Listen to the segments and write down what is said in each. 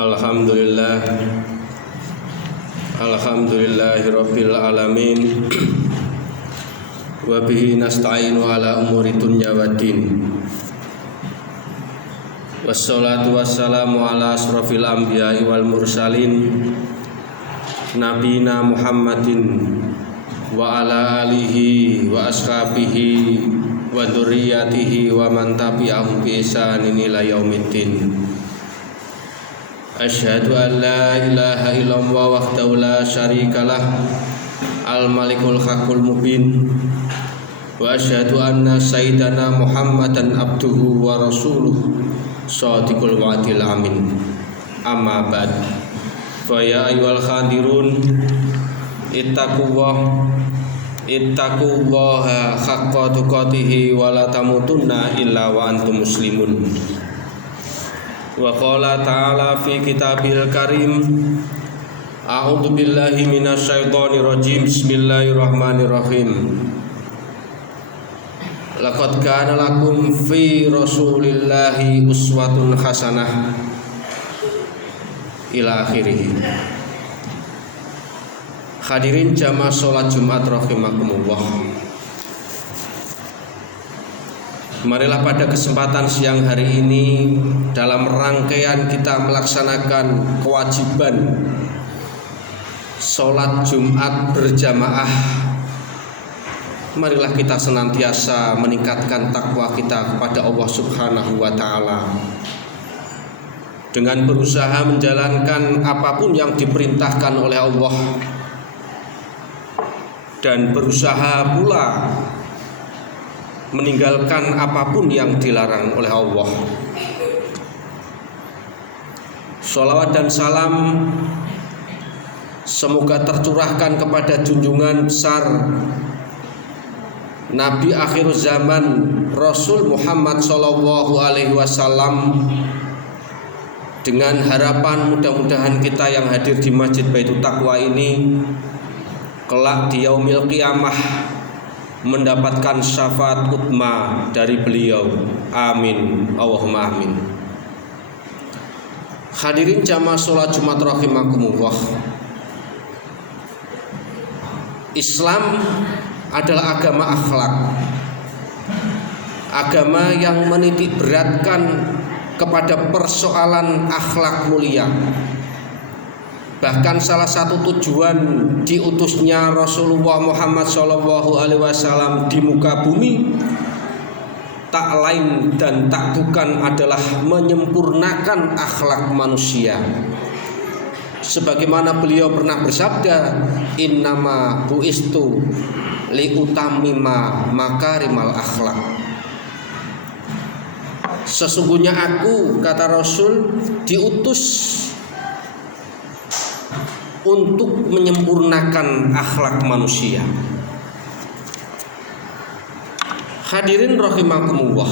Alhamdulillah, alhamdulillahirabbil alamin. Wa bihi nasta'inu ala umuri dunya waddin. Wassalatu wassalamu ala asrofil anbiya'i wal mursalin Nabina Muhammadin wa ala alihi wa ashabihi wa dzurriyyatihi wa man tabi'ahum bi ihsanin ila yaumiddin. Asyhadu an la ilaha illallah wahdahu la syarikalah al-malikul haqqul mubin wa asyhadu anna sayyidana Muhammadan abduhu wa rasuluh shadiqul wa'dil amin. Amma ba'd. Fa ya ayyuhal khadirun ittaqullaha haqqa tuqatih wa la tamutunna illa wa antum muslimun. Wa qala ta'ala fi kitabil karim, a'udzu billahi minasyaitonir rajim, bismillahirrahmanirrahim. Laqad kana lakum fi rasulillahi uswatun hasanah ila akhirih. Hadirin jamaah sholat Jumat rahimakumullah. Marilah pada kesempatan siang hari ini, dalam rangkaian kita melaksanakan kewajiban sholat Jumat berjamaah, marilah kita senantiasa meningkatkan takwa kita kepada Allah Subhanahu wa ta'ala dengan berusaha menjalankan apapun yang diperintahkan oleh Allah dan berusaha pula meninggalkan apapun yang dilarang oleh Allah. Sholawat dan salam semoga tercurahkan kepada junjungan besar Nabi akhir zaman Rasul Muhammad sallallahu alaihi wasallam, dengan harapan mudah-mudahan kita yang hadir di Masjid Baitul Taqwa ini kelak di yaumil qiyamah mendapatkan syafaat utma dari beliau. Amin, Allahumma amin. Hadirin jamaah sholat Jumat rahimakumullah. Islam adalah agama akhlak, agama yang menitik beratkan kepada persoalan akhlak mulia. Bahkan salah satu tujuan diutusnya Rasulullah Muhammad SAW di muka bumi tak lain dan tak bukan adalah menyempurnakan akhlak manusia. Sebagaimana beliau pernah bersabda, innama bu'istu liutamima makarimal akhlak. Sesungguhnya aku, kata Rasul, diutus untuk menyempurnakan akhlak manusia. Hadirin rahimakumullah.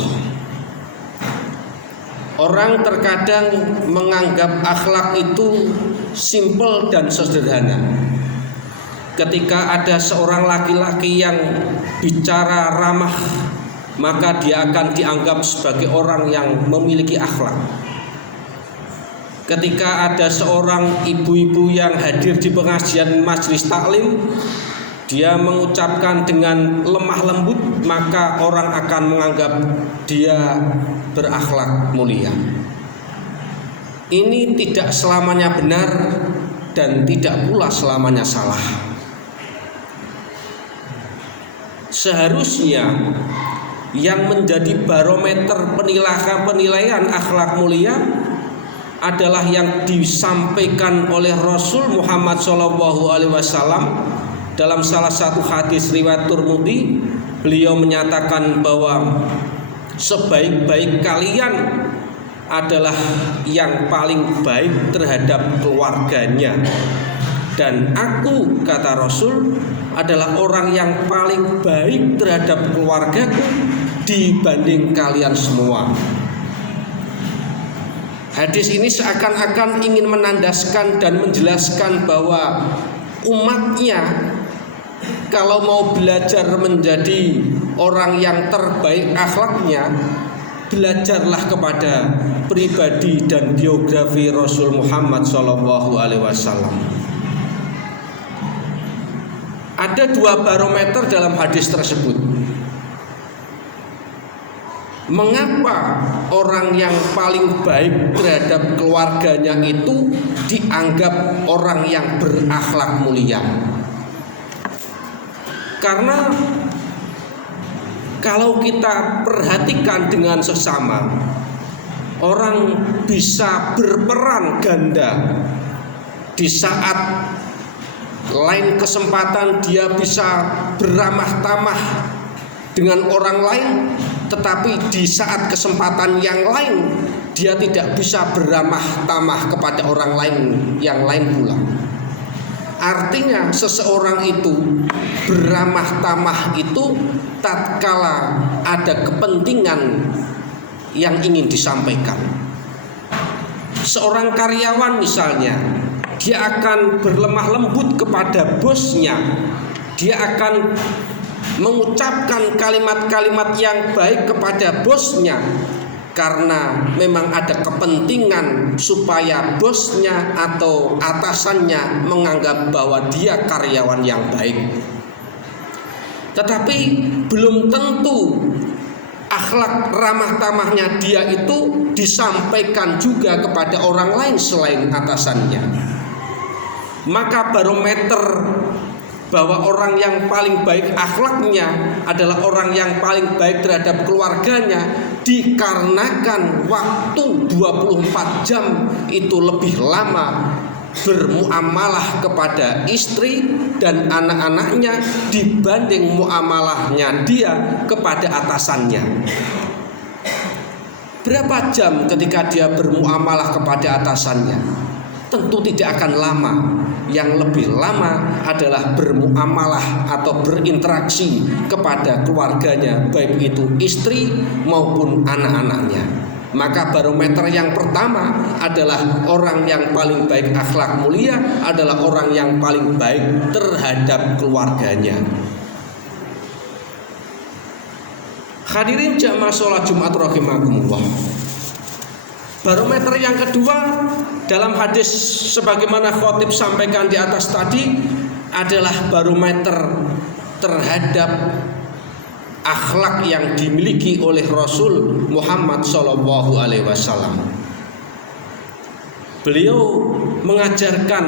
Orang terkadang menganggap akhlak itu simpel dan sederhana. Ketika ada seorang laki-laki yang bicara ramah, maka dia akan dianggap sebagai orang yang memiliki akhlak. Ketika ada seorang ibu-ibu yang hadir di pengajian majelis taklim, dia mengucapkan dengan lemah lembut, maka orang akan menganggap dia berakhlak mulia. Ini tidak selamanya benar dan tidak pula selamanya salah. Seharusnya yang menjadi barometer penilaian akhlak mulia adalah yang disampaikan oleh Rasul Muhammad SAW dalam salah satu hadis riwayat Tirmidzi. Beliau menyatakan bahwa sebaik-baik kalian adalah yang paling baik terhadap keluarganya, dan aku, kata Rasul, adalah orang yang paling baik terhadap keluargaku dibanding kalian semua. Hadis ini seakan-akan ingin menandaskan dan menjelaskan bahwa umatnya kalau mau belajar menjadi orang yang terbaik akhlaknya, belajarlah kepada pribadi dan biografi Rasul Muhammad SAW. Ada 2 barometer dalam hadis tersebut. Mengapa orang yang paling baik terhadap keluarganya itu dianggap orang yang berakhlak mulia? Karena kalau kita perhatikan dengan sesama, orang bisa berperan ganda. Di saat lain kesempatan dia bisa beramah tamah dengan orang lain, tetapi di saat kesempatan yang lain dia tidak bisa beramah tamah kepada orang lain yang lain pula. Artinya seseorang itu beramah tamah itu tatkala ada kepentingan yang ingin disampaikan. Seorang karyawan misalnya, dia akan berlemah lembut kepada bosnya. Dia akan mengucapkan kalimat-kalimat yang baik kepada bosnya karena memang ada kepentingan supaya bosnya atau atasannya menganggap bahwa dia karyawan yang baik. Tetapi belum tentu akhlak ramah tamahnya dia itu disampaikan juga kepada orang lain selain atasannya. Maka barometer bahwa orang yang paling baik akhlaknya adalah orang yang paling baik terhadap keluarganya dikarenakan waktu 24 jam itu lebih lama bermuamalah kepada istri dan anak-anaknya dibanding muamalahnya dia kepada atasannya. Berapa jam ketika dia bermuamalah kepada atasannya? Tentu tidak akan lama. Yang lebih lama adalah bermuamalah atau berinteraksi kepada keluarganya, baik itu istri maupun anak-anaknya. Maka barometer yang pertama adalah orang yang paling baik akhlak mulia adalah orang yang paling baik terhadap keluarganya. Hadirin jamaah sholat Jumat rahimakumullah. Barometer yang kedua dalam hadis sebagaimana khotib sampaikan di atas tadi adalah barometer terhadap akhlak yang dimiliki oleh Rasul Muhammad SAW. Beliau mengajarkan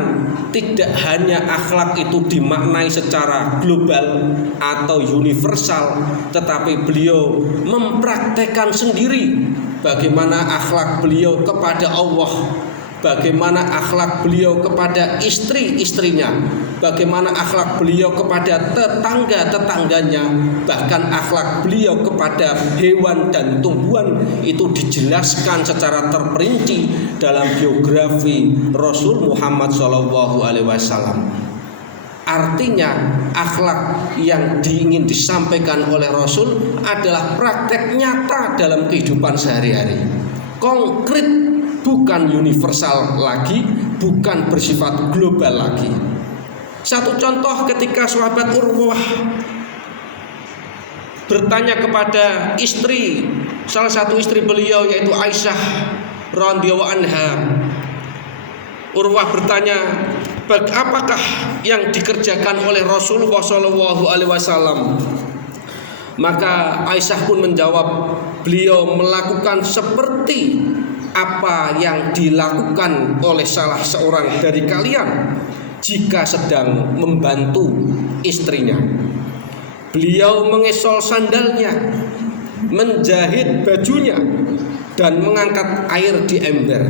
tidak hanya akhlak itu dimaknai secara global atau universal, tetapi beliau mempraktekkan sendiri bagaimana akhlak beliau kepada Allah, bagaimana akhlak beliau kepada istri-istrinya, bagaimana akhlak beliau kepada tetangga-tetangganya, bahkan akhlak beliau kepada hewan dan tumbuhan itu dijelaskan secara terperinci dalam biografi Rasul Muhammad SAW. Artinya akhlak yang ingin disampaikan oleh Rasul adalah praktek nyata dalam kehidupan sehari-hari, konkret, bukan universal lagi, bukan bersifat global lagi. Satu contoh ketika sahabat Urwah bertanya kepada istri, salah satu istri beliau yaitu Aisyah radhiyallahu anha. Urwah bertanya, apakah yang dikerjakan oleh Rasulullah SAW? Maka Aisyah pun menjawab, beliau melakukan seperti apa yang dilakukan oleh salah seorang dari kalian jika sedang membantu istrinya. Beliau mengesol sandalnya, menjahit bajunya, dan mengangkat air di ember.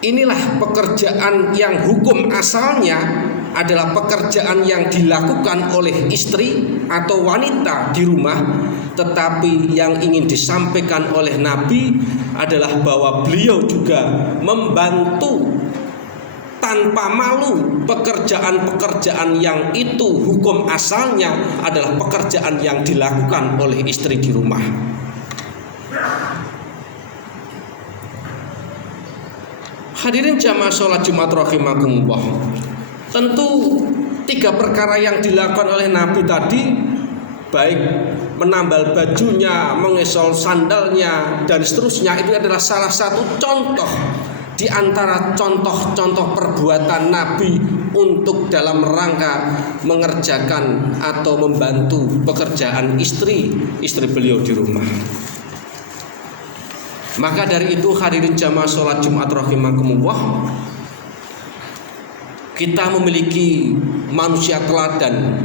Inilah pekerjaan yang hukum asalnya adalah pekerjaan yang dilakukan oleh istri atau wanita di rumah, tetapi yang ingin disampaikan oleh Nabi adalah bahwa beliau juga membantu tanpa malu pekerjaan-pekerjaan yang itu hukum asalnya adalah pekerjaan yang dilakukan oleh istri di rumah. Hadirin jamaah sholat Jumat rahimakumullah. Tentu 3 perkara yang dilakukan oleh Nabi tadi baik menambal bajunya, mengesol sandalnya, dan seterusnya, itu adalah salah satu contoh di antara contoh-contoh perbuatan Nabi untuk dalam rangka mengerjakan atau membantu pekerjaan istri beliau di rumah. Maka dari itu hadirin jamaah sholat Jumat rahimakumullah, kita memiliki manusia teladan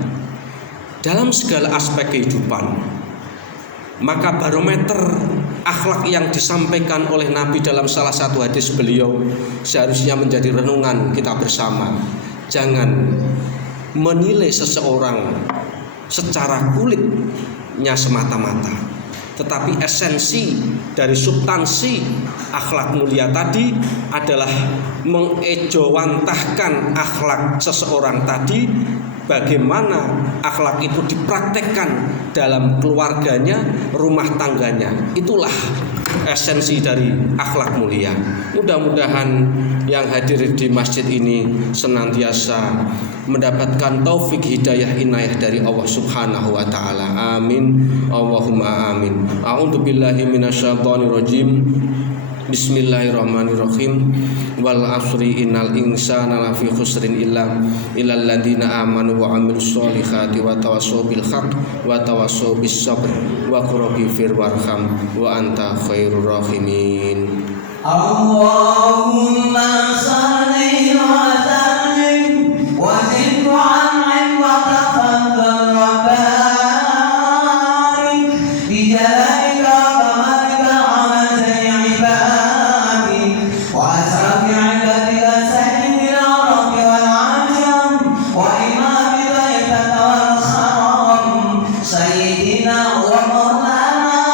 dalam segala aspek kehidupan. Maka barometer akhlak yang disampaikan oleh Nabi dalam salah satu hadis beliau seharusnya menjadi renungan kita bersama. Jangan menilai seseorang secara kulitnya semata-mata, tetapi esensi dari substansi akhlak mulia tadi adalah mengejawantahkan akhlak seseorang tadi, bagaimana akhlak itu dipraktekkan dalam keluarganya, rumah tangganya. Itulah esensi dari akhlak mulia. Mudah-mudahan yang hadir di masjid ini senantiasa mendapatkan taufik hidayah inayah dari Allah Subhanahu wa taala. Amin. Allahumma amin. A'udzubillahi minasyaitonirrajim. Bismillahirrahmanirrahim. Wal asri innal insana lafi khusrin illal ladzina amanu wa amilus solihati wa tawassaw bil haqq wa tawassaw bis sabr wa qurbi fir warham wa anta khairur rahimin. Allahumma salli wa sallim wa zid wa an'im wa tafaddal wa barik bi jalalika kamalika ala sayyi ibadi wa asrafi ibadika sayyidina rabbi wal ajam wa imami taifat wal kharam sayyidina wa maulana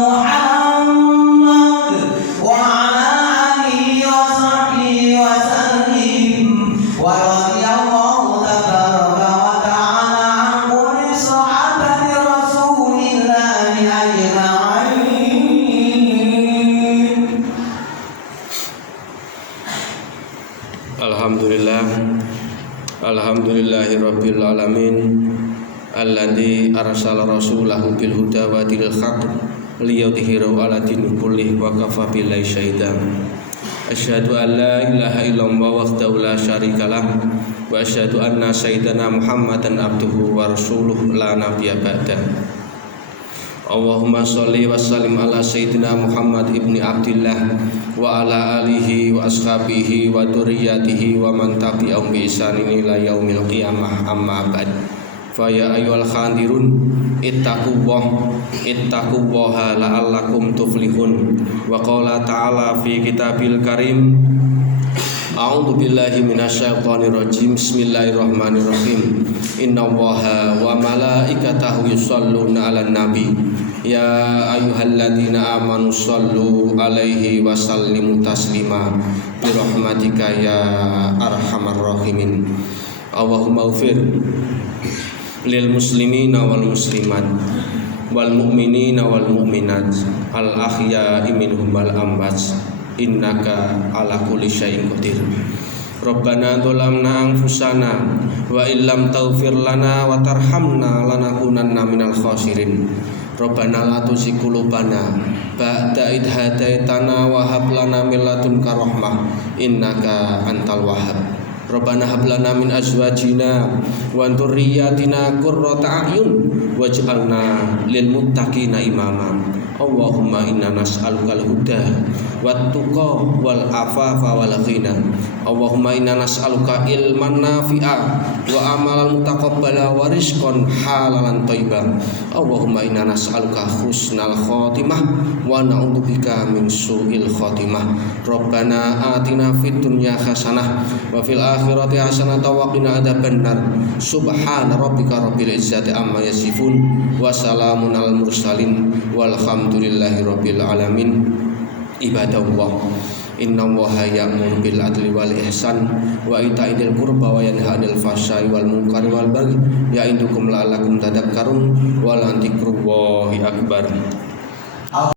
Muhammad wa ala alihi wa sahbihi wa sallim wa radiyallahu tabaraka wa ta'ala an kulli sahabati rasulillahi ajma'in. Alhamdulillah, alhamdulillahi rabbil alamin, alladzi arsala rasulahu bil huda wa dinil haqq liyudhhirahu ala dini kullih wa kafa billahi syahidan. Asyhadu an la ilaha illallah wahdahu la syarikalah wa asyhadu anna sayyidana Muhammadan abduhu wa rasuluh la nabiyya ba'da. Allahumma sholli wa sallim ala sayyidina Muhammad ibni Abdillah wa ala alihi wa ashabihi wa dzurriyyatihi wa man tabi'ahum bi ihsanin ila yaumil qiyamah, amma ba'd. Fa ya ayyuhal khadirun ittaqullaha la'allakum tuflihun. Wa qala ta'ala fi kitabil karim, a'udzu billahi minasyaitonir rajim. Bismillahirrahmanirrahim. Innallaha wa malaikatahu yusholluna 'alan nabi ya ayyuhalladzina amanu shollu 'alaihi wa sallimu taslima bi rahmatika ya arhamar rahimin. Allahumma ighfir lil muslimina wal muslimat wal mu'minina wal mu'minat al ahya'i minhum wal amwat innaka ala kulli syai'in qadir. Rabbana dzalamna anfusana wa illam taghfir lana wa tarhamna lanakunanna minal khasirin. Rabbana la tuzigh qulubana ba'da idh hadaitana wa hab lana min ladunka rahmah innaka antal wahhab. Rabbana hab lana min azwajina wa dzurriyyatina qurrata a'yun waj'alna lil muttaqina imama. Allahumma inna nas'alukal huda wat tuqa wal afafa wal ghina. Allahumma inna nas'aluka ilman nafi'a wa amalan mutaqabbala wa rizqan halalan thayyiban. Allahumma inna nas'aluka husnal khotimah wa na'udzubika min su'il khotimah. Rabbana atina fid dunya hasanah wa fil akhirati hasanah wa qina adzabannar. Subhana rabbika rabbil izzati amma yasifun wa salamun alal mursalin walhamdulillahi rabbil alamin. Ibadallah, innallaha ya'muru bil adli wal ihsan wa ita'i dzil qurba wa yanha 'anil fahsya'i wal munkari wal baghi ya'idukum la'allakum tadhakkarun wa la dzikrullahi akbar.